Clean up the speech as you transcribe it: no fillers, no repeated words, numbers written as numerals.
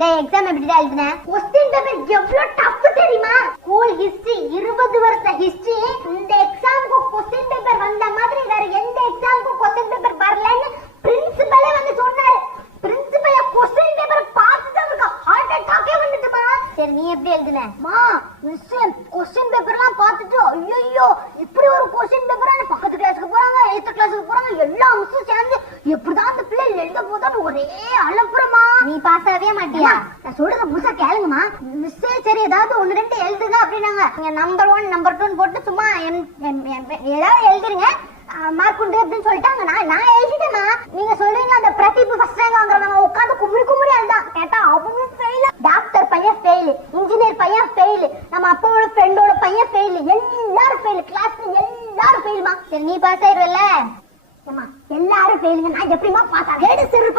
Exam எப்படிடா எழுதுன? Question paper எவ்வளவு டஃப் தெரியுமா? ஸ்கூல் ஹிஸ்டரி 20 வருஷ ஹிஸ்டரி. இந்த எக்ஸாம்க்கு क्वेश्चन பேப்பர் வந்த மாதிரி வேற எந்த எக்ஸாம்க்கு क्वेश्चन பேப்பர் வரலன்னு பிரின்சிபலே வந்து சொன்னாரு. பிரின்சிபல் क्वेश्चन பேப்பர் பார்த்துட்டு அவருக்கு ஹார்ட் அட்டாக்கே வந்துட்டுமா. சரி நீ எப்படி எழுதுன? மா மிஸ் क्वेश्चन பேப்பர்லாம் பார்த்துட்டு ஐயோ இப்படி ஒரு क्वेश्चन பேப்பரான பக்கத்து கிளாஸ்க்கு போறாங்க 8th கிளாஸ்க்கு போறாங்க எல்லா மிஸ்ஸும் சேர்ந்து எப்படிதான் அந்த பிள்ளை எழுத போதான்னு ஒரே அலப்புறமா. நீ பாஸ் ஆகவே மாட்டியா? நான் சொல்றத முழுசா கேளுங்கம்மா. மிஸ் சரி ஏதாவது 1 2 எழுதுங்க அப்படின்னாங்க. நீங்க நம்பர் 1 நம்பர் 2 போட்டு சும்மா ஏதாவது எழுதுறீங்க மார்க் உண்டு அப்படின்னு சொல்லிட்டாங்க. நான் எழுதிட்டேமா. நீங்க சொல்றீங்க அந்த பிரதீப் ஃபர்ஸ்ட் ரேங்க் வாங்குறவங்க உட்கார்ந்து குமுறி அழுதான். கேட்டா அவங்க ஃபெயில், டாக்டர் பையன் ஃபெயில், இன்ஜினியர் பையன் ஃபெயில், நம்ம அப்பாவோட ஃப்ரெண்டோட பையன் ஃபெயில், எல்லாரும் ஃபெயில், கிளாஸ்ல எல்லாரும் ஃபெயில்மா. சரி நீ பாஸ் ஆயிடுவல்ல? ஏமா எல்லாரும் ஃபெயிலுங்க, நான் எப்படிமா பாஸ் ஆக? கேடு சிறு